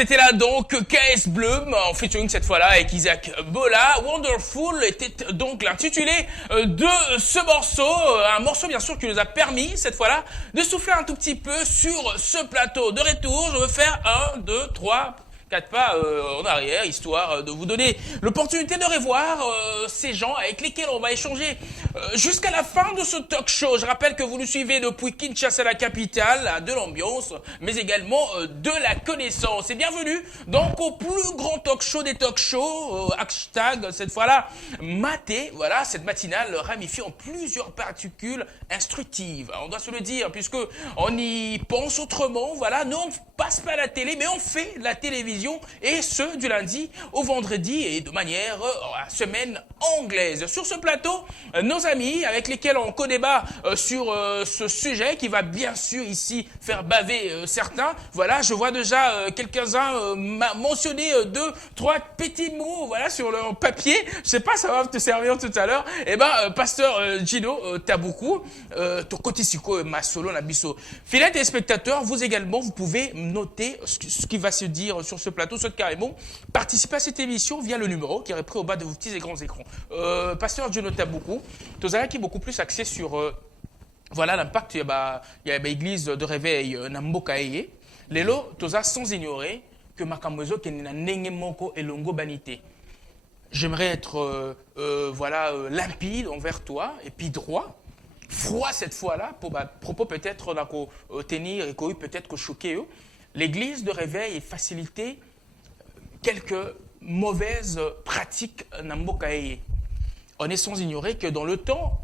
c'était là donc KS Bloom, en featuring cette fois-là avec Isaac Bola. Wonderful était donc l'intitulé de ce morceau. Un morceau bien sûr qui nous a permis cette fois-là de souffler un tout petit peu sur ce plateau. De retour, je veux faire 1, 2, 3... 4 pas en arrière, histoire de vous donner l'opportunité de revoir ces gens avec lesquels on va échanger jusqu'à la fin de ce talk show. Je rappelle que vous nous suivez depuis Kinshasa, la capitale, de l'ambiance, mais également de la connaissance. Et bienvenue donc au plus grand talk show des talk shows, hashtag cette fois-là maté. Voilà, cette matinale ramifiée en plusieurs particules instructives. On doit se le dire, puisque on y pense autrement. Voilà, nous on ne passe pas à la télé, mais on fait la télévision. Et ce, du lundi au vendredi et de manière semaine anglaise. Sur ce plateau, nos amis avec lesquels on co-débat sur ce sujet qui va bien sûr ici faire baver certains. Voilà, je vois déjà quelques-uns mentionner 2, 3 petits mots voilà, sur leur papier. Je sais pas, ça va te servir tout à l'heure. Eh ben, pasteur Gino Taboukou, Tokotisuko Masolo Nabiso. Fidèles téléspectateurs, vous également, vous pouvez noter ce qui va se dire sur ce plateau, soit carrément participer à cette émission via le numéro qui est repris au bas de vos petits et grands écrans. Pasteur Gino Taboukou, Tozala qui est beaucoup plus axé sur voilà l'impact, il y a l'église de réveil Nambokaeye. Lelo, Toza sans ignorer que Makamozo qui est na nenge moko et longo banité. J'aimerais être voilà limpide envers toi et puis droit. Froid cette fois-là, pour propos peut-être tenir et peut-être choquer. L'église de réveil est facilité quelques mauvaises pratiques Nambokaeye. On est sans ignorer que dans le temps,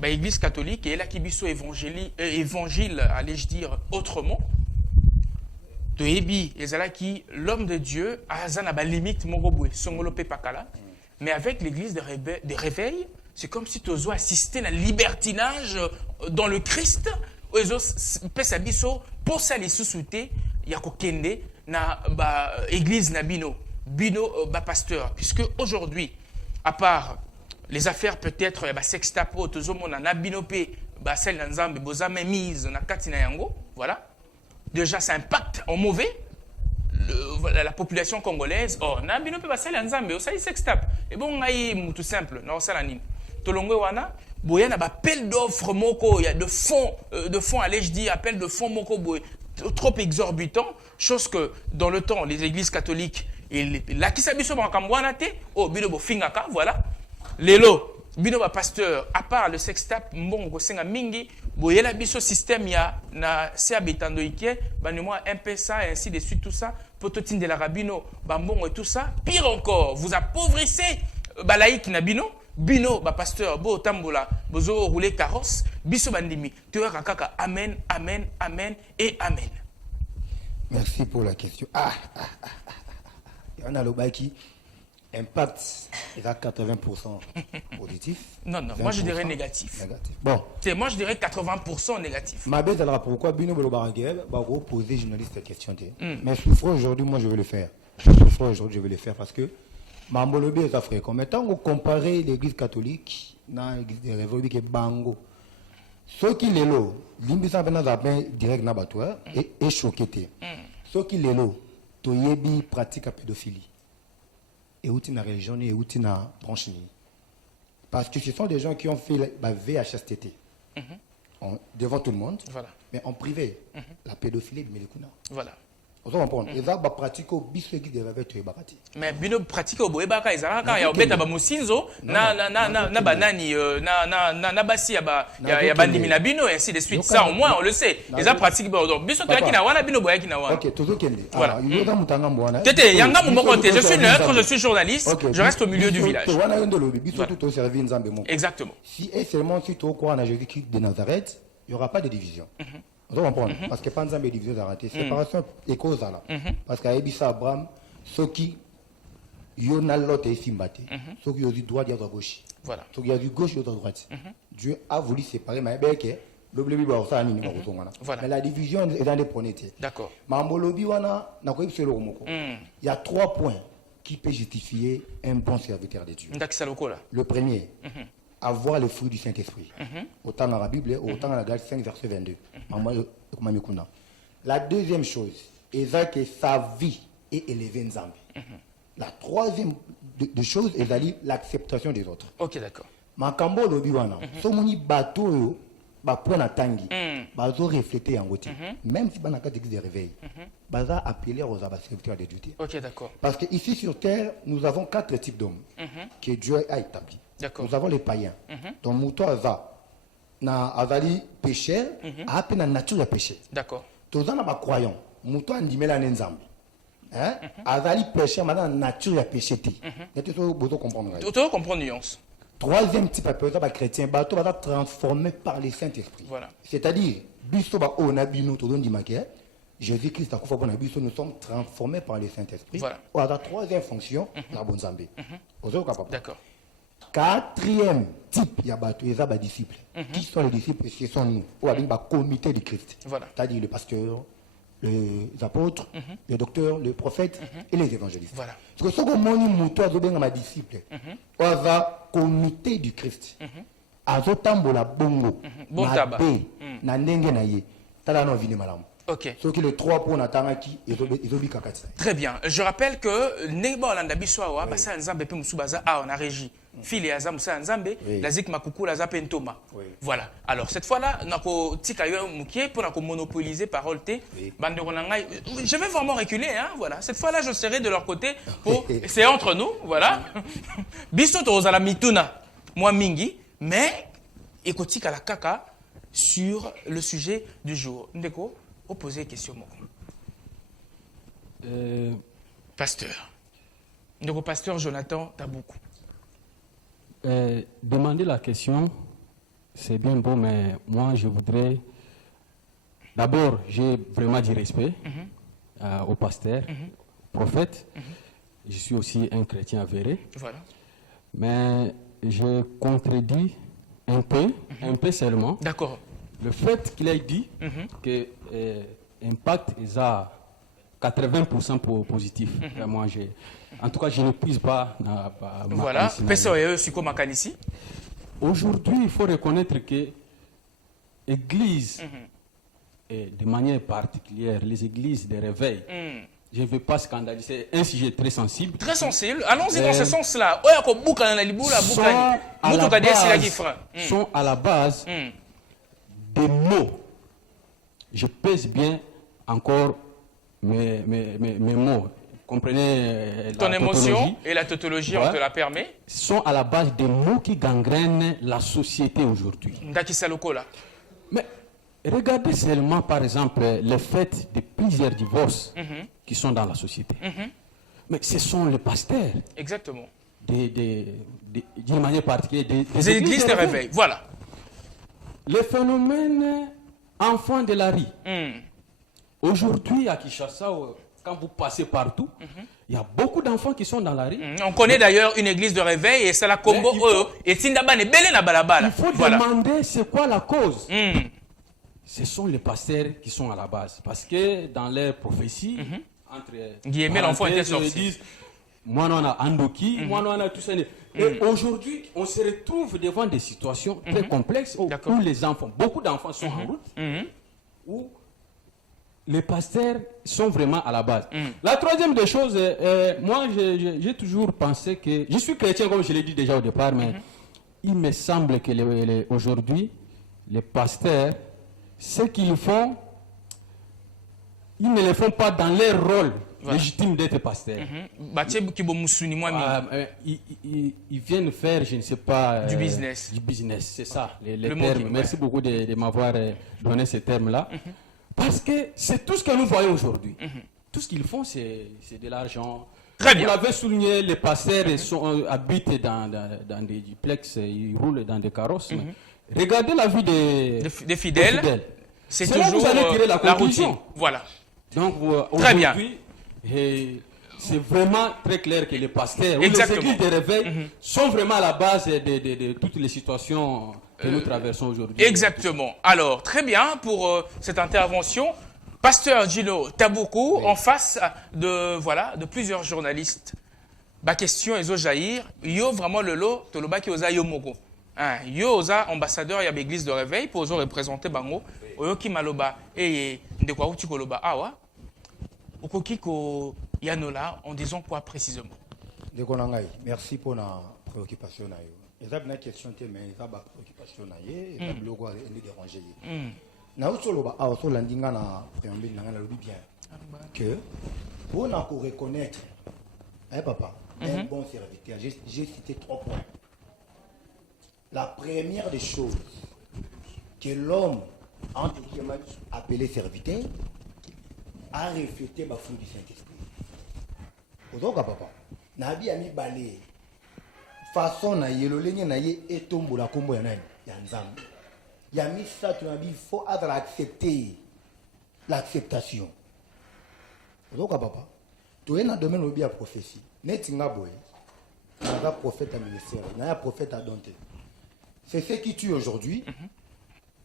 l'église catholique et l'Akibiso évangile, allais-je dire autrement, de Ebi et Zalaki, l'homme de Dieu, Azana ba limite Morobwe, Songolope Pakala, mais avec l'église de réveil, c'est comme si tu as assisté à un libertinage dans le Christ, Pesabiso, pour ça les sous-soutés, Yakokende, na église na bino pasteur, puisque aujourd'hui, à part les affaires peut-être sextapo, tozomo na binope, celle nanzambe, bozame mise na katina yango, voilà. Déjà, ça impacte en mauvais la population congolaise. Oh, na binope celle nanzambe, ça y sextap. Et bon, aïe tout simple, non ça la nine. Tolongwe wana, boya na appel d'offres moko, il y a de fonds, allais-je dire, appel de fonds moko boy. Trop exorbitant, chose que dans le temps, les églises catholiques, la kisabiso bakambwanate, oh, bino fingaka, voilà. Lelo, bino pasteur, à part le sextap, mbongo senga mingi, boyela biso système ya na se habitando ikie, banimo MPSA et ainsi de suite, tout ça, pototine de la rabino, bambongo et tout ça. Pire encore, vous appauvrissez balaïk na bino, bino pasteur, bo tambola, bozo rouler carrosse, biso bandimi. Tu as kaka, amen, amen, amen et amen. Merci pour la question. On a le bail qui impact est à 80% positif. Non, moi je dirais négatif. Bon. Moi je dirais 80% négatif. Ma bête, alors pourquoi Bino Belobarangel va poser journaliste cette question. Mais souffrant aujourd'hui, moi je vais le faire. Aujourd'hui, je vais le faire parce que Mambolobé est africain. Comme étant on compare l'église catholique dans l'église de révolution et Bango. Ce qui est là, l'imbissant venant d'appel direct dans l'abattoir est choqué. Ce qui est là, tu y pratique la pédophilie. Et où tu as religion et où tu as branché. Parce que ce sont des gens qui ont fait la VHSTT devant tout le monde, voilà. Mais en privé, la pédophilie, voilà. Vous comprenez? Et ça, pratique au bis l'église de réveil, tu es barati. Mais bino pratique au boébaka, ils ont quand il y a bête à bamusinzo, na banani, na basi ya bandimina bino et ainsi de suite. Ça au moins on le sait. Ils ont pratiqué donc biso to yakina wana bino boya kina wana. OK, toujours kende. Voilà. Tété, yanga mumoko je suis neutre, je suis journaliste, je reste au milieu du village. Exactement. Si et seulement si tu crois en Jésus-Christ de Nazareth, il n'y aura pas de division. Vous comprenez? Parce que pas de division d'arrêter. Séparation est cause là. Parce qu'à Ebissa Abraham, ceux qui ont l'autre et Simbate, ceux qui ont du droit, ils ont gauche. Voilà. Ceux qui ont du gauche, ils ont droite. Dieu a voulu séparer, mais mais la division est dans les pronétés. D'accord. Il y a 3 points qui peuvent justifier un bon serviteur de Dieu. Le premier, avoir le fruit du Saint-Esprit. Autant dans la Bible, autant dans la Galate 5, verset 22. La deuxième chose, c'est que sa vie et élever Nzambe. La troisième de chose est l'acceptation des autres. Ok, d'accord. Makambo lobi wana. Somoni bateau yo ba point tangi. Bazo refléter en côté. Même si banaka de réveil. Baza appeler aux serviteurs de Dieu. Ok, d'accord. Parce que ici sur terre, nous avons 4 types d'hommes que Dieu a établis. Nous avons les païens. Donc Mouto Aza na azali pécheur, a peine na nature péché. D'accord. Tous en a croyant. Mouto andimela Nzambe. Hein? Azali pécheur maintenant nature péché. Tu dois comprendre. Tu dois comprendre nuance. Troisième type de personne chrétien, bateau va être transformé par le Saint-Esprit. Voilà. C'est-à-dire, biso ba onabino to don dimaké, Jésus-Christ a fait bon biso, nous sommes transformés par le Saint-Esprit. Voilà. Ou la troisième fonction, la bonne zambé. D'accord. Quatrième type, il y a bateau, il y a des disciples. Qui sont les disciples? Ce sont nous. Ou avec le comité de Christ. Voilà. C'est-à-dire le pasteur, les apôtres, les docteurs, les prophètes et les évangélistes. Voilà. Parce que ce que mon mouton a donné à ma disciple, on va comité du Christ. Azotambola bongo, Bon tabac. na ndenge na ye, tala no vini malamu. Ok. Ce qui les 3 points natangaki ezobi kakati. Très bien. Je rappelle que Neba Olanda Biswawa, Basa Nzambe pe Musubaza a on a régi. Fili Azam Musa Nzambe, la Zik Makuku la Zape Ntoma. Voilà. Alors cette fois-là, nako tika yo mukie pour nako monopoliser parole T. Bande Ronangai. Je vais vraiment reculer hein, voilà. Cette fois-là, je serai de leur côté pour c'est entre nous, voilà. Biso to la mituna. Moi mingi, mais ekotika la kaka sur le sujet du jour. Ndeko poser question pasteur. Donc pasteur Jonathan Taboukou. Demander la question, c'est bien beau, mais moi je voudrais d'abord, j'ai vraiment du respect au pasteur, prophète. Je suis aussi un chrétien avéré. Voilà. Mais je contredis un peu seulement. D'accord. Le fait qu'il ait dit que l'impact est à 80% positif. Moi, en tout cas, je ne puise pas. Voilà. Aujourd'hui, il faut reconnaître que l'Église, de manière particulière, les églises de réveil, je ne veux pas scandaliser, c'est un sujet très sensible. Très sensible. Allons-y dans ce sens-là. Sont à la base des mots. Je pèse bien encore mes mots. Comprenez ton émotion et la tautologie, on te la permet. Sont à la base des mots qui gangrènent la société aujourd'hui. Mais regardez seulement, par exemple, le fait de plusieurs divorces qui sont dans la société. Mais ce sont les pasteurs. Exactement. D'une manière particulière, des églises de réveil. Voilà. Le phénomène enfant de la rue. Aujourd'hui, à Kinshasa, quand vous passez partout, il y a beaucoup d'enfants qui sont dans la rue. On connaît d'ailleurs une église de réveil et c'est la Combo. Il faut demander c'est quoi la cause. Ce sont les pasteurs qui sont à la base. Parce que dans leur prophétie, entre guillemets, l'enfant était sorti. Ils disent, moi, on a Andoki, moi, on a tout ça. Et aujourd'hui, on se retrouve devant des situations très complexes où les enfants, beaucoup d'enfants sont en route, où les pasteurs sont vraiment à la base. La troisième des choses, moi, j'ai toujours pensé que... Je suis chrétien, comme je l'ai dit déjà au départ, mais il me semble que aujourd'hui, les pasteurs, ce qu'ils font, ils ne le font pas dans leur rôle légitime d'être pasteur. Ils viennent faire, je ne sais pas... du business. Du business, c'est ça, les termes. Merci beaucoup de m'avoir donné ces termes-là. Parce que c'est tout ce que nous voyons aujourd'hui. Tout ce qu'ils font, c'est de l'argent. Très bien. Vous l'avez souligné, les pasteurs habitent dans des duplex, ils roulent dans des carrosses. Regardez la vie des fidèles. C'est toujours vous allez tirer la routine. Voilà. Donc aujourd'hui, c'est vraiment très clair que les pasteurs ou les églises de réveil sont vraiment à la base de toutes les situations que nous traversons aujourd'hui. Exactement. Alors, très bien pour cette intervention. Pasteur Gino Taboukou, en face de plusieurs journalistes. Ma question est Jair. Yo vraiment le lot, Toloba qui osa yo moko. Yo osa ambassadeur ya l'église de réveil pour représenter bango. Oyo ki maloba et de quoi uti koloba awa. Okoki ko Yanola en disant quoi précisément? Merci pour la préoccupation. Il y a une question, mais il y a une préoccupation. Il y a une déranger. Que pour reconnaître un papa, un bon serviteur, j'ai cité 3 points. La première des choses que l'homme, entre guillemets, appelé serviteur, a reflété la fruit du Saint-Esprit. Aujourd'hui, papa, Nabi a mis balé. Façon na yelo lenye na ye etombo la kombo ya nani ya nzambe. Ya mis ça tu il faut accepter l'acceptation. Aujourd'hui, papa, tu es dans le domaine de la prophétie. Netinga boy, na prophète à ministère, na prophète à donter. C'est ce qui tue aujourd'hui.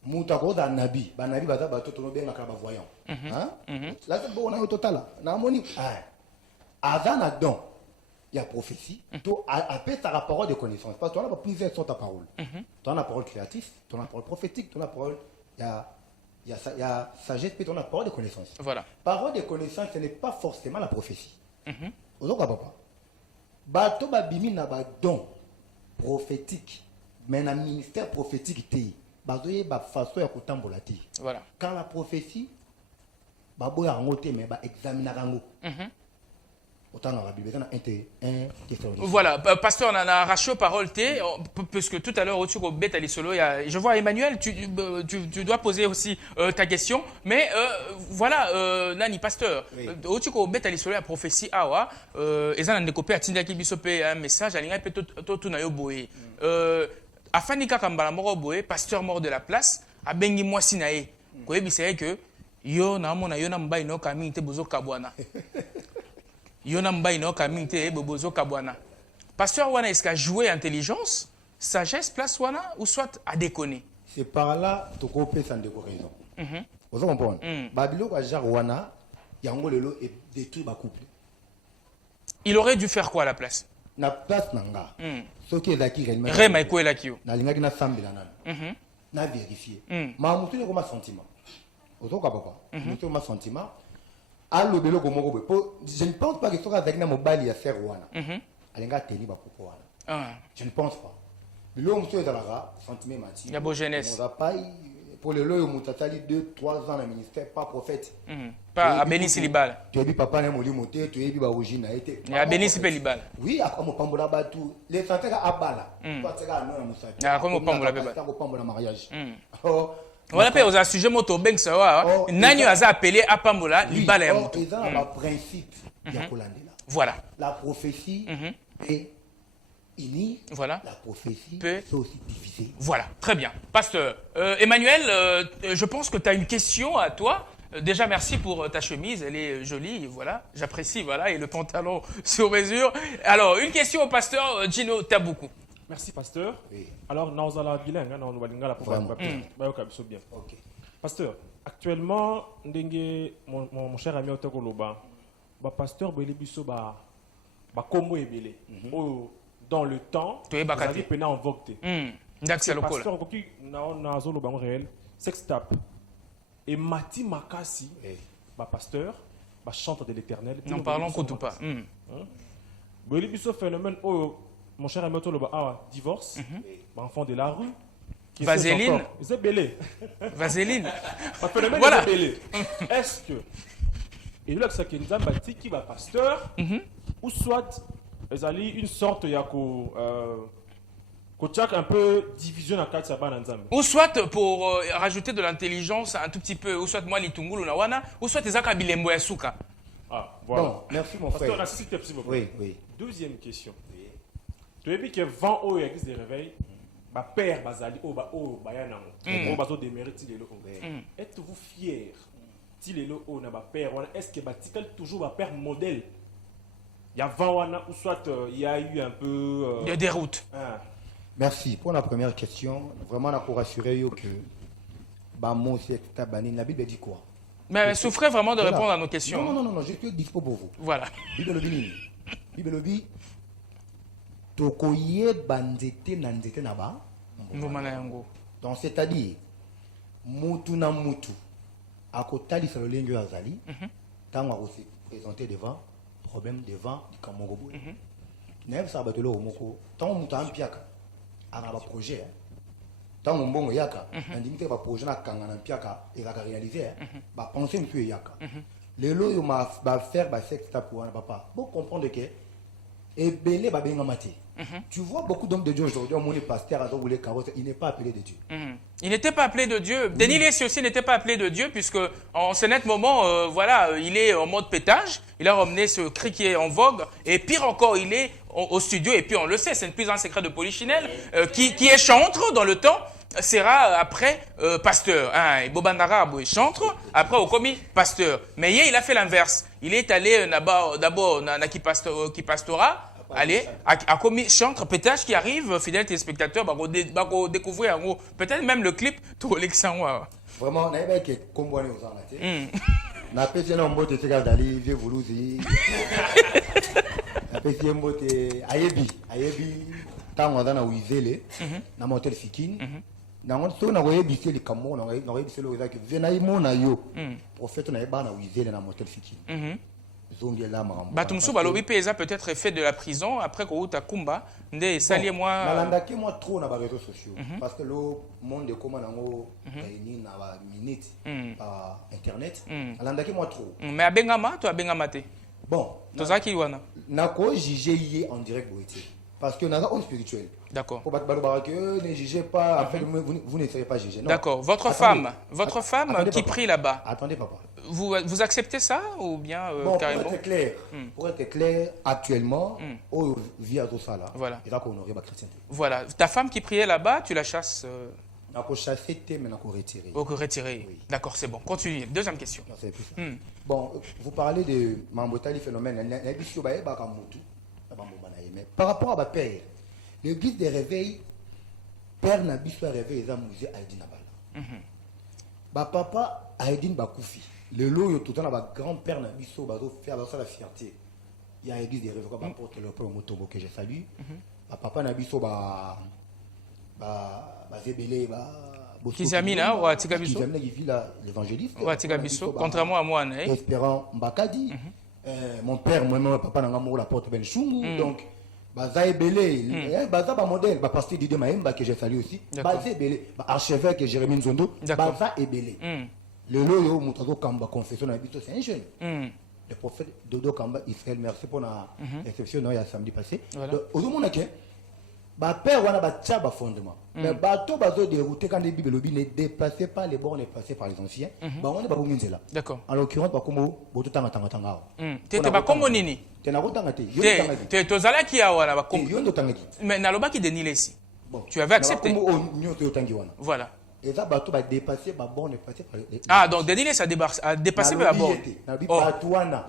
Moutako da nabi, ba nabi baza ba totono benga ka ba voyant. Hein? Là c'est bon on a au total là. Na moni avant Adam, il y a prophétie. To appelle ta parole de connaissance parce que tu as pas plusieurs sortes de paroles. Tu as la parole créative, tu as la parole prophétique, tu as la parole il y a sagesse puis tu as la parole de connaissance. Voilà. Parole de connaissance ce n'est pas forcément la prophétie. Ozoka papa. Bato ba bimi na ba don prophétique. Mais dans le ministère prophétique, voilà. Quand la prophétie, voilà, pasteur, on en a arraché aux paroles, puisque tout à l'heure, je vois Emmanuel, tu dois poser aussi ta question, mais voilà, Nani, pasteur, au bête à l'isolo, la prophétie, ils ont découpé à Tindaki Bisopé un message, à l'ingé, tout na yo boé. Afanika Kambala moro boé, pasteur mort de la place, a bengi moi sinae. Koye biseye que yo na mona yo na mbai no kami te bozo kabwana. Yo na mbai no kami te bozo kabwana. Pasteur wana est-ce qu'a joué intelligence, sagesse place wana ou soit à déconner? C'est par là to kopé sans décoraison. Vous comprenez? Babilo kwa jar wana yango lelo et détruit ba couple. Il aurait dû faire quoi à la place? Na place nanga. Ce qui est là qui réellement. Rema eko la kio. Na linga na sambila nana. Na vérifier. Ma mutu ne comme sentiment. Auto ka papa. Mutu comme sentiment. Allo belo ko moko bo. Je ne pense pas que soka zakina mobali ya faire wana. Alinga teni ba popo wana. Je ne pense pas. Belo mutu ezalaka sentiment mati. Ya bo jeunesse. On va pas pour le loyo mutatali 2-3 ans dans le ministère pas prophète. Pas à Béni Silibal. Tu as dit papa n'a moli monté, tu as dit origine a été. Il y a Béni Silibal. Oui, à comme pambola batu, les santé à abala. Toi tu as non musa. Ah comme pambola beba. Tu as pambola mariage. On appelle aux sujets moto benk ça. Nani a appelé à pambola libala ya moto. C'est un principe ya kolandela. Voilà. La prophétie est unie. Voilà. La prophétie peut aussi diviser. Voilà, très bien. Pasteur, Emmanuel, je pense que tu as une question à toi. Déjà, merci pour ta chemise, elle est jolie, voilà, j'apprécie, voilà, et le pantalon sur mesure. Alors, une question au pasteur Gino Taboukou. Merci, pasteur. Oui. Alors, nous allons bilingue, nous allons bien. Ok. Pasteur, actuellement, mon cher ami Otokoloba, pasteur Belibiso, Kombo Ebele, dans le temps, vous avez peine en vogue. Pasteur, réel, sextape. Et Mati Makasi, pasteur, chanteur de l'éternel. N'en parlons qu'au tout pas. Ce phénomène, mon cher ami divorce, enfant de la rue. Vaseline. C'est belé. Vaseline. Voilà. Est-ce que il y a qui va pasteur ou soit une sorte de un peu division à quatre ou soit pour rajouter de l'intelligence un tout petit peu, ou soit moi litungulu na wana, ou soit ezaka bilembo ya suka. Ah, voilà. Bon, merci mon frère. Oui, oui. Deuxième question. Tu as vu que 20 ans il existe des réveils, père bazali o bayana mo bazo démérite lelo. Êtes-vous fier tilelo o na père est-ce que batikal toujours père modèle? Il y a 20 ans ou soit il y a eu un peu de déroute. Merci pour la première question. Vraiment, on a rassuré que la Bible dit quoi? Mais souffrez vraiment de répondre à nos questions. Non, je suis dispo pour vous. Voilà. Bible dit Tokoye banzete nanzete naba. Donc c'est-à-dire mutu na mutu akotali salolengyo azali tango se présenter devant problème devant du Cameroun. N'est-ce pas que moko tant on t'a un piaka à un projet tant on bon yaka on dit que le projet na kanga na piaka et la réaliser bah penser un peu yaka les lots m'a faire bah sexe pour un papa pour comprendre que et belé ba benga maté. Tu vois beaucoup d'hommes de Dieu aujourd'hui, mon pasteur a voulu carotte, il n'est pas appelé de Dieu. Il n'était pas appelé de Dieu. Denis Lessi aussi n'était pas appelé de Dieu, puisque en ce net moment, voilà, il est en mode pétage. Il a ramené ce cri qui est en vogue. Et pire encore, il est au studio, et puis on le sait, c'est plus un secret de Polichinelle, qui est chantre dans le temps. Sera après pasteur. Hein, Bobandara est chantre, après au commis pasteur. Mais hier, il a fait l'inverse. Il est allé d'abord qui pastora. Allez, à commis chantre pétage qui arrive, fidèles téléspectateurs, va découvrir peut-être même le clip tout Alexandre. Vraiment, on a que combo aux armatés. Na pesi na mbote teka dali vie vuluzi. Na pesi mbote ayebi tango na wizele na motel fikini. Na on so na oyebi se likamo na oyebi se lo ezaki vena imona yo. Prophète na yeba na wizele na motel fikini. Batumsu balobi peza peut-être fait de la prison après ko uta kumba nde salier moi nalandaki moi trop na ba réseaux sociaux parce que le monde de comment nango réuni na ba minute par internet nalandaki moi trop mais abengama to abengama te bon tozaki wana nako juger en direct boité parce que naza homme spirituel. D'accord. Pour battre que ne jugez pas en fait vous ne savez pas juger. D'accord. Votre femme qui prie là-bas. Attendez papa. Vous acceptez ça ou bien bon, carrément? pour être clair, actuellement, au via tout ça là, voilà. il va honorer la chrétienté. Voilà. Ta femme qui priait là-bas, tu la chasses on peut chasser, mais on peut retirer. On peut retirer. Oui. D'accord, c'est bon. Continue. Deuxième question. Non, c'est plus ça. Bon, vous parlez de Mambotali phénomène. Mais par rapport à ma père, l'église des réveils, père n'a pas réveillé les amusés à Aïdin Abala. Papa Aïdin Bakoufi. Le lot, tout le temps, grand-père n'a pas faire la fierté. Il y a l'église des réveils qui apporte le premier moto que je salue. Papa n'a pas zébélé, Kizamina ou Atigabiso. Kizamina qui vit là, l'évangéliste. Ou Atigabiso, contrairement à moi. Espérant Mbakadi. Mon père, moi-même, papa n'a pas la porte Ben Chungu. Donc, Baza Ebele, Baza ba modèle, pasteur Didier Maemba que j'ai salué aussi. Baza Ebele, archevêque Jérémy Nzondo. Baza Ebele. Le loyo Moutazo Kamba confession habitude, c'est un jeune. Le prophète Dodo Kamba Israël, merci pour la réception il y a samedi passé. Aujourd'hui, mon père wana batia ba fondement. Mais bateau bazo dérouté quand les bibles ne dépassaient pas les bornes passées par les anciens. Ba on est ba bominzela. D'accord. En l'occurrence ba komo boto tanga tanga. T'étais ba kombo nini? Tena ko tanga te. T'es tozala ki ya wana ba kombo. Yo ndo tanga ki. Mais naloba ki Denis Lessi. Bon. Tu avais accepté. Komo nyoto tangi wana. Voilà. Et ça bateau ba dépasser ba borne passée par les. Ah donc Denis Lessi a dépassé la borne.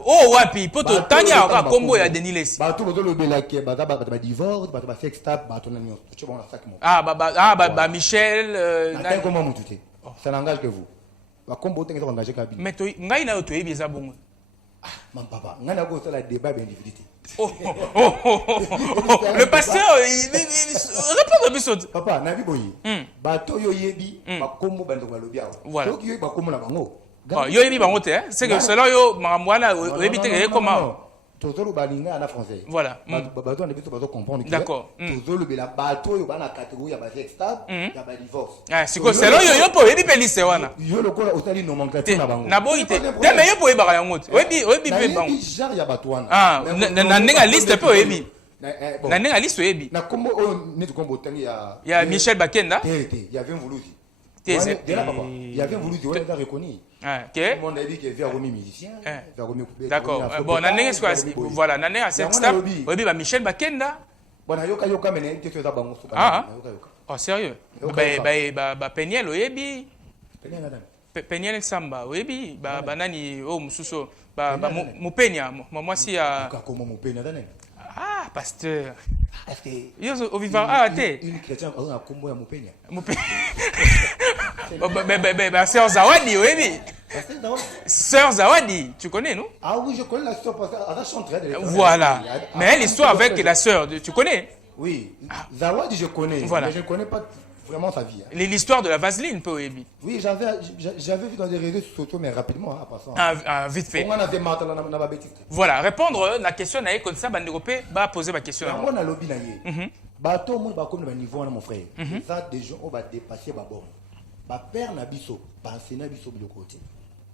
Oh wapi poto tanya ka kombo ya Denis Lessi. Bateau bozo lobela ke ba divorce, ba sex tap, ba tona nyoto. Tu vois ça comment. Ah Michel comment mututé. Ça n'engage que vous. Ba kombo tenge ça engagé ka bi. Mais ngai na to yebi za bongo. Mon papa, ngana go ça la débat d'individualité. Le pasteur, il répond à Bissot. Papa, Nabi Boyi, bateau yo yebi, ba kombo bando balobi awa. Voilà. Donc yo ba kombo na bango. Yo yebi bango te, c'est que selon yo maramwana yebi te comment. Tozolo balinga na français. Voilà. Bateau on est pas comprendre. D'accord. Tozolo bela bateau yo ba na catégorie ya ba sex stable, ya ba divorce. Ah, c'est que selon yo po yebi pelise wana. Yo lokola otali nomenclature na bango. Na boyi te. Te me yo po yeba yango te. Yebi pe bango. Genre ya bateau wana. Ah, na nenga liste pe yebi. Na nenga liste yebi. Na kombo netu kombo tangi ya Michel Bakenda. Il y avait un voulu. Il y avait un voulu, on l'a reconnu. Ok. Mon avis qui est Véromi musicien. D'accord. Bon, Nané, voilà, Nané a cette stable. Oui, bah Michel Bakenda. Bon, yoka mais n'était que ça bango. Oh, sérieux. Bah Peniel oyebi. Peniel Samba oyebi. Bah nani oh mususo. Bah Mupenya. Moi si à. Comment Mupenya dane? Ah, pasteur. Est-ce que yo au vivant ah té une chrétien on a combo ya Mupenya. Bah sœur Zawadi oyebi. Sœur Zawadi, tu connais, non? Ah oui, je connais la sœur parce qu'elle a chanté. Voilà. Mais l'histoire avec la sœur, tu connais? Oui. Zawadi, je connais. Voilà. Mais je ne connais pas vraiment sa vie. Hein. L'histoire de la vaseline, peu Ebi. Oui, j'avais vu dans des réseaux sociaux, mais rapidement, hein, en passant. Vite fait. On a des maths dans la bêtise. Voilà, répondre à la question, comme ça, Bandegopé va poser ma question. On a lobby, bateau, moi, comme le niveau, mon frère. Ça, des gens, on va dépasser, bon. Père Nabiso, enseignant Nabiso de côté.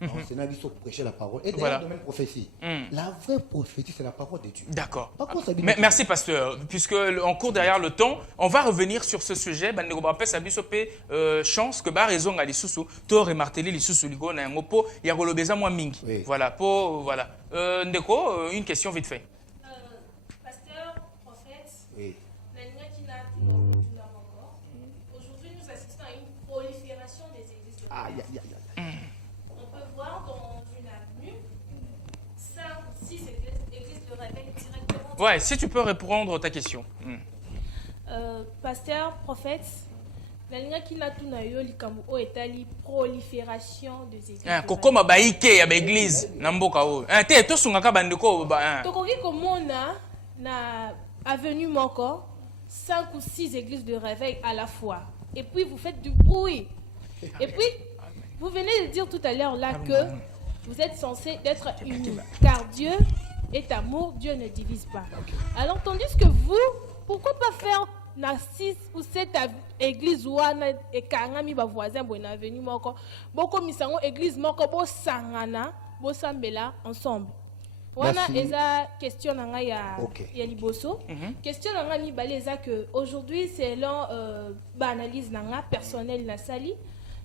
Enseignant Nabiso prêcher la parole. Et dans le domaine prophétie. La vraie prophétie, c'est la parole de Dieu. D'accord. Merci, pasteur. Puisqu'on court derrière le temps, on va revenir sur ce sujet. Bandegopé, Sabiso, chance que ba raison à l'issoussou. Tor et martelé l'issoussou, ligo, na ngopo, yagolobeza moi mingi. Voilà, voilà. Ndeko, une question vite fait. Pasteur, prophète. Oui. Aujourd'hui, nous assistons à une prolifération des églises de On peut voir dans une avenue 5 ou 6 églises de réveil directement. Ouais, si tu peux répondre à ta question. Pasteur, prophète, la ligne qui n'a tout na yo likambo etali prolifération des églises. Kokoma baike ya église na mboka o. Te to sungaka bandeko ba. Tokoki komona na avenue moko 5 ou 6 églises de réveil à la fois. Et puis vous faites du bruit. Et puis vous venez de dire tout à l'heure là que vous êtes censé être unis. Car Dieu est amour, Dieu ne divise pas. Alors tandis que vous, pourquoi pas faire na 6 ou 7 églises wana et kangami ba voisin bo na avenue moko. Boko misango église moko bo sangana, bo sambela ensemble. Wana eza question nanga ya liboso. Question nanga mibale eza que aujourd'hui selon analyse nanga personnelle na sali,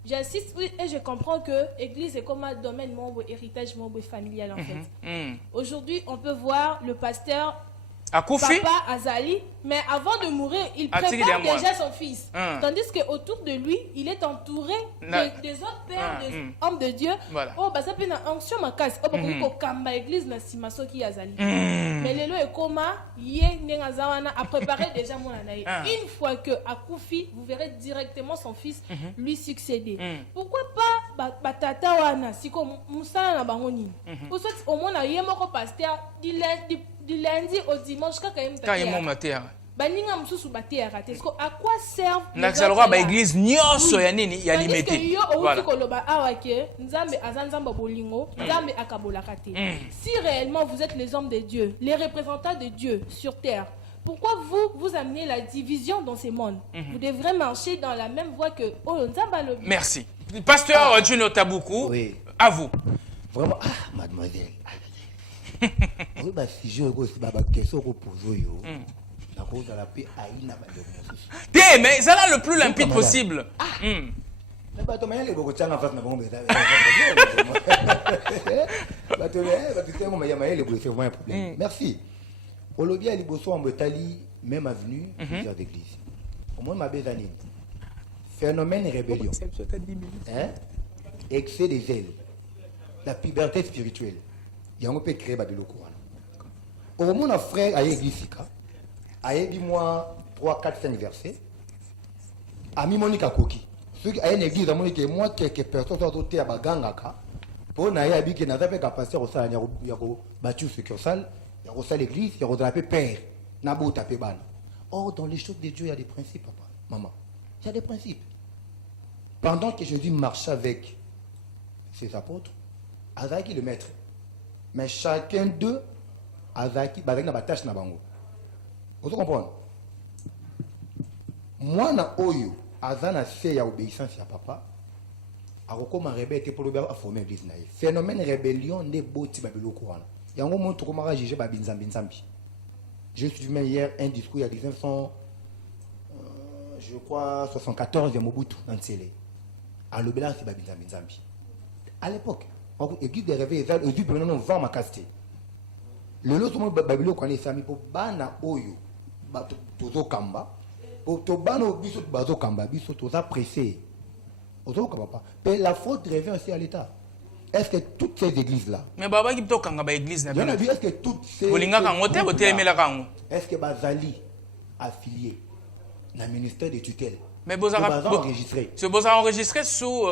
j'insiste et je comprends que l'église est comme un domaine membre héritage membre familial en fait. Aujourd'hui, on peut voir le pasteur Papa Azali, mais avant de mourir, il prépare déjà son fils. Tandis qu'autour de lui, il est entouré des autres pères, des hommes de Dieu. Oh, bah ça peut être onction ma casse. Oh, bah kamba église na simasoki Azali. Mais le lo est comme yé nengazawana a préparé déjà mon anaï. Une fois que Akoufi, vous verrez directement son fils lui succéder. Pourquoi pas batata wana siko musala na bangoni. Ou soit au moins na yemoko pasteur du lundi au dimanche quand même baninga mususu batera te ko à quoi servent n'axalora ba église nyonso ya nini ya limité voilà koloba awake nzambe azanzamba bolingo nzambe akabolaka te. Si réellement vous êtes les hommes de Dieu, les représentants de Dieu sur terre, pourquoi vous amenez la division dans ces mondes? Vous devrez marcher dans la même voie que nzamba le. Merci pasteur Juno Tabuku. Oui. À vous. Vraiment mademoiselle. Oui, bah, si je regarde la question que pose yo, la cause de la paix aïna ba. Mais ça là le plus limpide possible. Mais bah toi mais les beaucoup tchanga face na bombe. Bah toi mais moi il y a les beaucoup c'est vraiment un problème. Merci. Au lobby à Liboso en Bretagne, même avenue, plusieurs églises. Au moins ma bézanine. Phénomène rébellion. Hein? Excès des ailes. La puberté spirituelle. Il y a un peu créé Babylone. Au moins, un frère a église, a dit moi 3, 4, 5 versets. A mis Monica Koki. Ceux qui a une église, a moi quelques personnes sont dotés à Bagangaka. Pour n'a pas que n'a pas capacité au sol, il y a battu ce cursal, il y a au sol l'église, il y a au père, n'a pas tapé ban. Or, dans les choses de Dieu, il y a des principes, papa, maman. Il y a des principes. Pendant que Jésus marchait avec ses apôtres, Azaki le maître. Mais chacun d'eux a avec la tâche na bango. Vous comprenez? Moi na oyo azana se ya obéissance ya papa a comment rebelle pour le former l'église na. Phénomène rébellion ne boti babiloko wana. Yango montre comment juger babinzambi nzambi. Je suis même hier un discours il y a 1900 je crois 74 de Mobutu dans Tsele. À l'obéla c'est babinzambi nzambi. À l'époque église de réveil aux yeux prenant vent ma casté le lot monde babilo connaît sami pour bana oyo bato tozo kamba pour to bana biso bazo kamba biso toza pressé ozo kamba pas la faute revient aussi à l'état. Est-ce que toutes ces églises là mais baba ki to kanga ba église na bien est-ce que toutes ces bolinga kangote botelemela kango est-ce que bazali affilié na ministère de tutelle mais bozara enregistré c'est bozara enregistré sous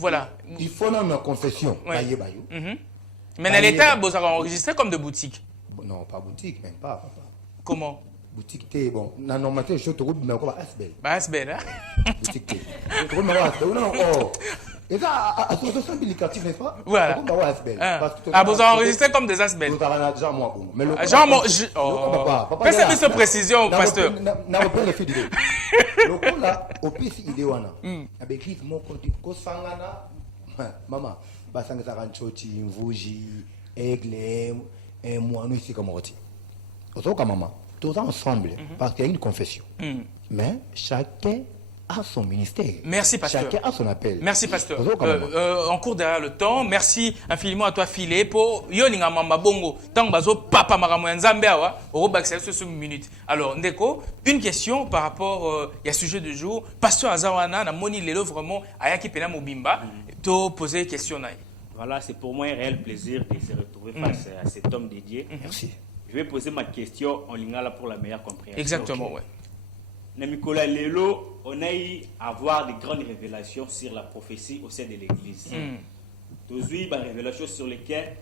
voilà. Il faut dans nos confessions. Mais dans l'État, vous avez enregistré comme de boutique. Non, pas boutique, même pas. Papa. Comment? boutique thé, bon, na normalité, je te roule, mais quoi, asbel. Asbel, hein? Boutique thé. Tu roule, mais asbel. Non, oh. Et ça, association indicative, n'est-ce pas? Voilà. Ah, vous enregistrez comme des asbel. Vous avez déjà moi, bon. Mais le. Jean, faites cette précision, pasteur. N'a pas le fait d'idée. Le coup là, au PC, il est wana. Avec l'église, mon côté, Kosangana, maman, Basanga Saranchoti, Mvuji, Aigle, et moi, nous ici comme Roti. Autour comme maman, tous ensemble, parce qu'il y a une confession. Mais chacun a son ministère. Merci, pasteur. Chacun a son appel. Merci, pasteur. En cours derrière le temps, merci infiniment à toi, Philé, pour Yolinga Mamba Bongo. Tant bazo papa maramoyan Zambia, au Baxel sur une minute. Alors, Ndeko, une question par rapport à ce sujet du jour. Pasteur Azawana, na moni lelo vraiment Ayaki Pena Mobimba, to poser question naï. Voilà, c'est pour moi un réel plaisir de se retrouver face à cet homme dédié. Merci. Je vais poser ma question en lingala pour la meilleure compréhension. Exactement, okay. Ouais. Nicolas Lelo, on a eu à voir de grandes révélations sur la prophétie au sein de l'église. Tu as eu des révélations sur lesquelles,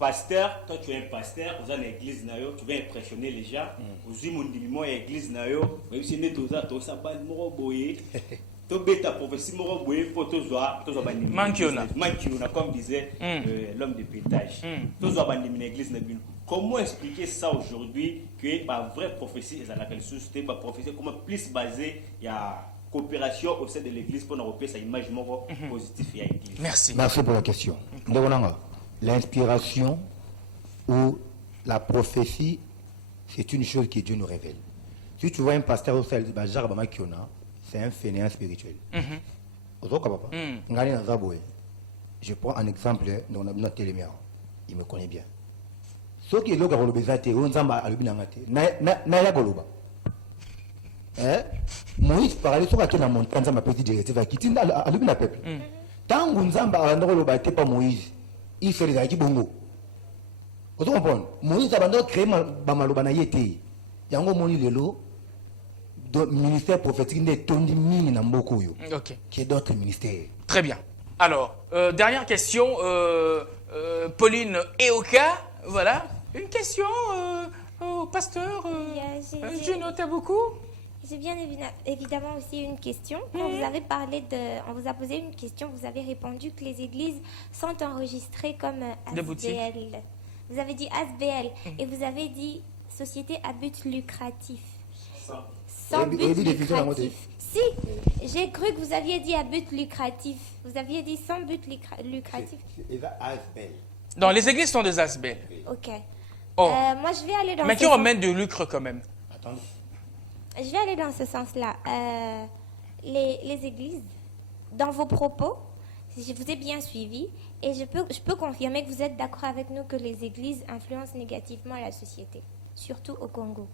pasteur, toi tu es un pasteur, vous êtes dans l'église, tu veux impressionner les gens. Vous êtes mon dimanche à l'église, vous êtes tous à tous à tu bêta prophétie pour Mankiona, comme disait l'homme de pétage. Comment expliquer ça aujourd'hui que ma vraie prophétie est la société, ma prophétie comment plus basée, il y a coopération au sein de l'église pour nous sa image positive à l'église. Merci. Merci pour la question. L'inspiration ou la prophétie, c'est une chose que Dieu nous révèle. Si tu vois un pasteur au sein de Mankiona, c'est un fainéant spirituel. Je prends un exemple dans notre télémia. Il me connaît bien. Ce qui est là, Moïse parlait sur la montagne, ma petite directive, qui tient à l'humain peuple. Tant que Nzamba a un pas Moïse, il fait les acquis bongo. Vous comprenez? Moïse a créé ma malobana yété. Yango moni lelo. Ministère prophétique n'est tondi mini na mbokoyo. Ok. Qui est d'autres ministères. Très bien. Alors, dernière question, Pauline Eoka, voilà. Une question au pasteur. Je note beaucoup. J'ai bien évidemment aussi une question. Quand vous avez parlé on vous a posé une question, vous avez répondu que les églises sont enregistrées comme ASBL. Vous avez dit ASBL et vous avez dit société à but lucratif. Sans but lucratif. Si, j'ai cru que vous aviez dit à but lucratif. Vous aviez dit sans but lucratif. Non, les églises sont des asbel. Ok. Oh. Moi, je vais aller dans mais qui ramène de lucre quand même. Attends. Je vais aller dans ce sens-là. Les églises, dans vos propos, je vous ai bien suivi et je peux confirmer que vous êtes d'accord avec nous que les églises influencent négativement la société, surtout au Congo.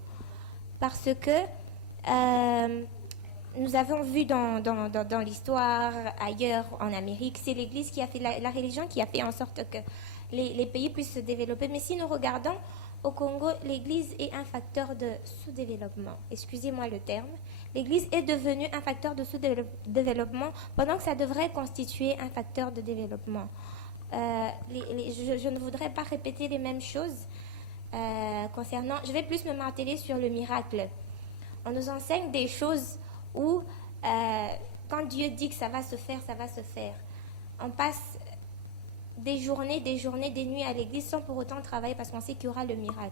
Parce que nous avons vu dans l'histoire, ailleurs en Amérique, c'est l'Église qui a fait, la religion qui a fait en sorte que les pays puissent se développer. Mais si nous regardons au Congo, l'Église est un facteur de sous-développement. Excusez-moi le terme. L'Église est devenue un facteur de sous-développement pendant que ça devrait constituer un facteur de développement. Je ne voudrais pas répéter les mêmes choses concernant... Je vais plus me marteler sur le miracle. On nous enseigne des choses où, quand Dieu dit que ça va se faire, ça va se faire. On passe des journées, des nuits à l'église sans pour autant travailler parce qu'on sait qu'il y aura le miracle.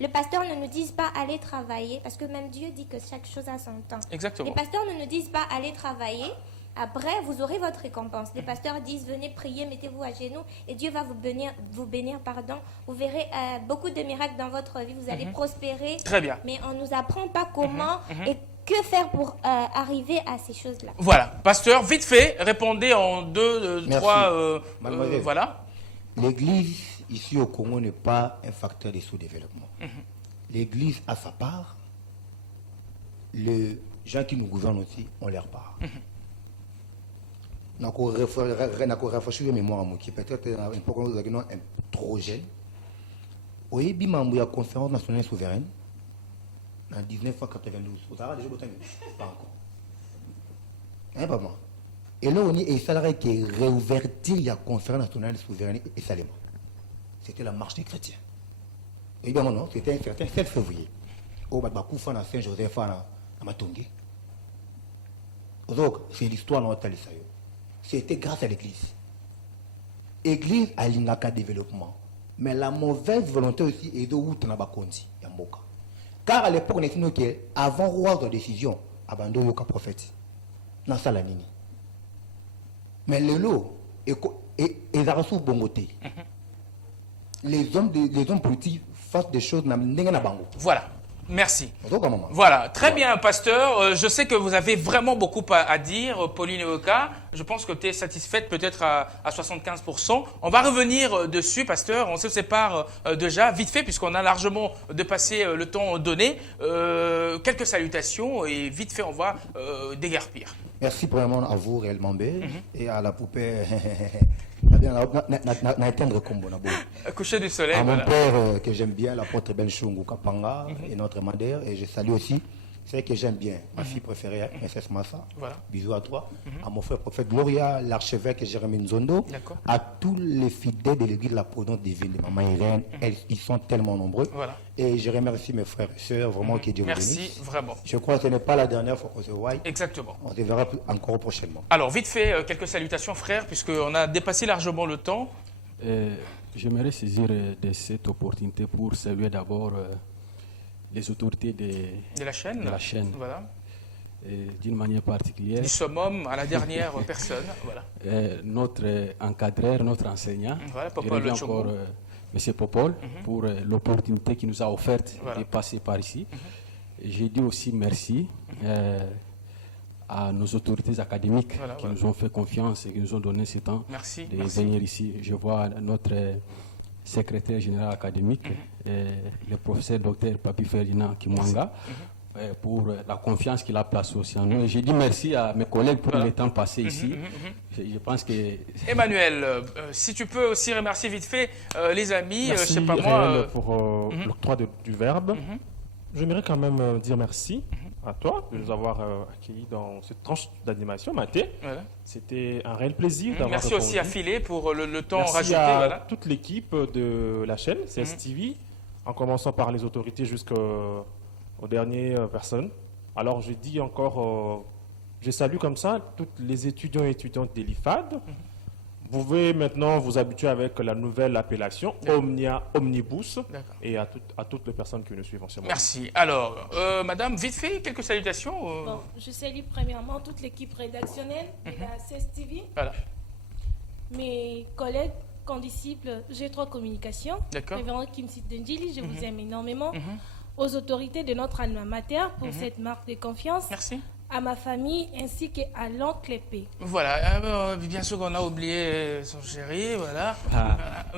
Le pasteur ne nous dit pas aller travailler parce que même Dieu dit que chaque chose a son temps. Exactement. Les pasteurs ne nous disent pas aller travailler. Après, vous aurez votre récompense. Les pasteurs disent, venez prier, mettez-vous à genoux et Dieu va vous bénir, Vous verrez beaucoup de miracles dans votre vie. Vous allez prospérer. Très bien. Mais on ne nous apprend pas comment et que faire pour arriver à ces choses-là. Voilà. Pasteur, vite fait, répondez en 2, 3... voilà. L'Église, ici au Congo, n'est pas un facteur de sous-développement. L'Église a sa part. Les gens qui nous gouvernent aussi ont leur part. N'a qu'à réfléchir à mémoire qui peut-être un peu trop jeune. Oui, il y a une conférence nationale souveraine en 1992. Vous avez déjà voté? Pas encore. Hein, papa? Et là, on est salarié qui réouvertir la conférence nationale souveraine et Salema. C'était la marche des chrétiens. Évidemment, non, c'était un certain 7 février. au Bakufa na Saint-Joseph na Matongi. Donc, c'est l'histoire de notre Talisayo. C'était grâce à l'église. L'église a l'ingaka développement. Mais la mauvaise volonté aussi est de où tu n'as pas compté. Car à l'époque, on a dit qu'avant roi de décision, abandonne le prophète. Dans ça, la nini. Mais le lot, et Zarassou Bongoté. Les hommes politiques fassent des choses dans le bango. Voilà. Merci. Voilà, très bien, pasteur. Je sais que vous avez vraiment beaucoup à dire, Pauline et Oka. Je pense que tu es satisfaite peut-être à 75%. On va revenir dessus, pasteur. On se sépare déjà, vite fait, puisqu'on a largement dépassé le temps donné. Quelques salutations et vite fait, on va déguerpir. Merci vraiment à vous, réellement, et à la poupée. Coucher du soleil. À mon père que j'aime bien, l'apôtre Ben Chungu Kapanga et notre mère. Et je salue aussi celle que j'aime bien, ma fille préférée, Princesse Massa. Voilà. Bisous à toi. À mon frère prophète Gloria, l'archevêque Jérémy Nzondo. À tous les fidèles de l'église de la Providence divine de Maman Irène. Ils sont tellement nombreux. Voilà. Et je remercie mes frères et sœurs, vraiment, que Dieu vous bénisse. Merci, vraiment. Je crois que ce n'est pas la dernière fois qu'on se voit. Exactement. On se verra encore prochainement. Alors, vite fait, quelques salutations, frères, puisqu'on a dépassé largement le temps. J'aimerais saisir de cette opportunité pour saluer d'abord les autorités de la chaîne. Voilà. D'une manière particulière. Du summum à la dernière personne. Voilà. Notre encadreur, notre enseignant. Voilà, Popol encore M. Popol pour l'opportunité qu'il nous a offerte de passer par ici. J'ai dit aussi merci à nos autorités académiques qui nous ont fait confiance et qui nous ont donné ce temps de venir ici. Je vois notre secrétaire général académique, le professeur Dr Papi Ferdinand Kimwanga, pour la confiance qu'il a placée aussi en nous. J'ai dit merci à mes collègues pour le temps passé ici. Je pense que... Emmanuel, si tu peux aussi remercier vite fait les amis, merci, je sais pas moi... pour l'octroi du verbe. J'aimerais quand même dire merci à toi de nous avoir accueillis dans cette tranche d'animation, Mathé. Voilà. C'était un réel plaisir d'avoir Merci aussi à Philé pour le temps merci rajouté. À toute l'équipe de la chaîne, CSTV, en commençant par les autorités jusqu'aux dernières personnes. Alors je dis encore, je salue comme ça toutes les étudiants et étudiantes de l'IFAD. Vous pouvez maintenant vous habituer avec la nouvelle appellation Omnia Omnibus et à toutes les personnes qui nous suivent en ce moment. Merci. Alors, madame, vite fait, quelques salutations. Bon, je salue premièrement toute l'équipe rédactionnelle de la CSTV. Voilà. Mes collègues, condisciples G3 Communication, révérend Kim Sidendjili, je vous aime énormément. Aux autorités de notre alma mater pour cette marque de confiance. Merci. À ma famille ainsi qu'à l'oncle P. Voilà, bien sûr qu'on a oublié son chéri, voilà.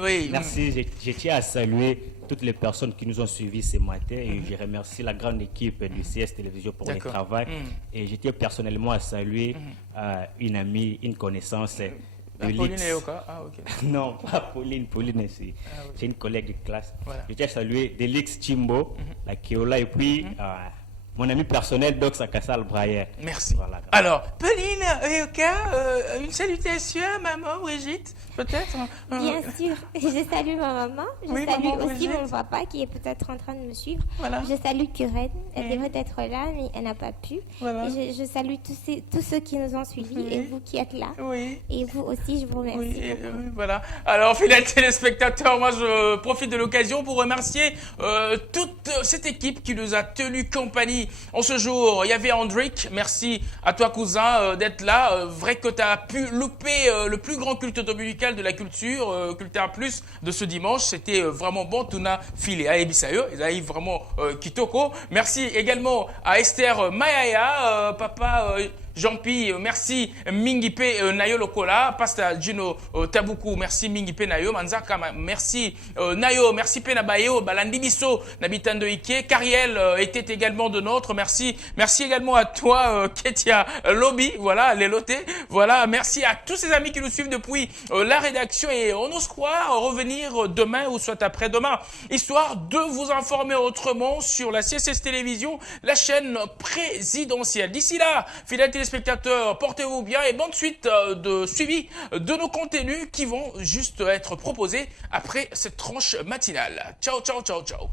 Oui. Merci, je tiens à saluer toutes les personnes qui nous ont suivis ce matin et je remercie la grande équipe du CS Télévision pour le travail. Et je tiens personnellement à saluer une amie, une connaissance de Pauline et Oka. Non, pas Pauline, c'est une collègue de classe. Voilà. Je tiens à saluer Delix Chimbo, la Keola et puis... mon ami personnel, Doc Sakassal Brayer. Merci. Voilà. Alors, Pauline et Oka, une salutation à maman Brigitte, peut-être. Bien sûr. Je salue ma maman. Je salue aussi Brigitte. Mon papa qui est peut-être en train de me suivre. Voilà. Je salue Curène. Elle devrait être là, mais elle n'a pas pu. Voilà. Je salue tous ceux qui nous ont suivis et vous qui êtes là. Et vous aussi, je vous remercie. Voilà. Alors, fidèles téléspectateurs, moi, je profite de l'occasion pour remercier toute cette équipe qui nous a tenu compagnie en ce jour. Il y avait Andrick, merci à toi cousin d'être là. Vrai que tu as pu louper le plus grand culte dominical de la culture, Culture Plus de ce dimanche. C'était vraiment bon. Tu n'as filé à Ebisayo, ils arrivent vraiment kitoko. Merci également à Esther Mayaya, papa Jean-Pi, merci Mingipe Nayo Lokola, Pasta Gino Tabuku, merci Mingipe Nayo, Manzaka, merci Nayo, merci Penabayo, Balandibiso, Nabitando Ike, Cariel était également de notre, merci également à toi Ketia Lobby, voilà, les lotés, voilà, merci à tous ces amis qui nous suivent depuis la rédaction et on ose croire revenir demain ou soit après-demain, histoire de vous informer autrement sur la CSS Télévision, la chaîne présidentielle. D'ici là, fidèles téléspectateurs, portez-vous bien et bonne suite de suivi de nos contenus qui vont juste être proposés après cette tranche matinale. Ciao, ciao, ciao, ciao.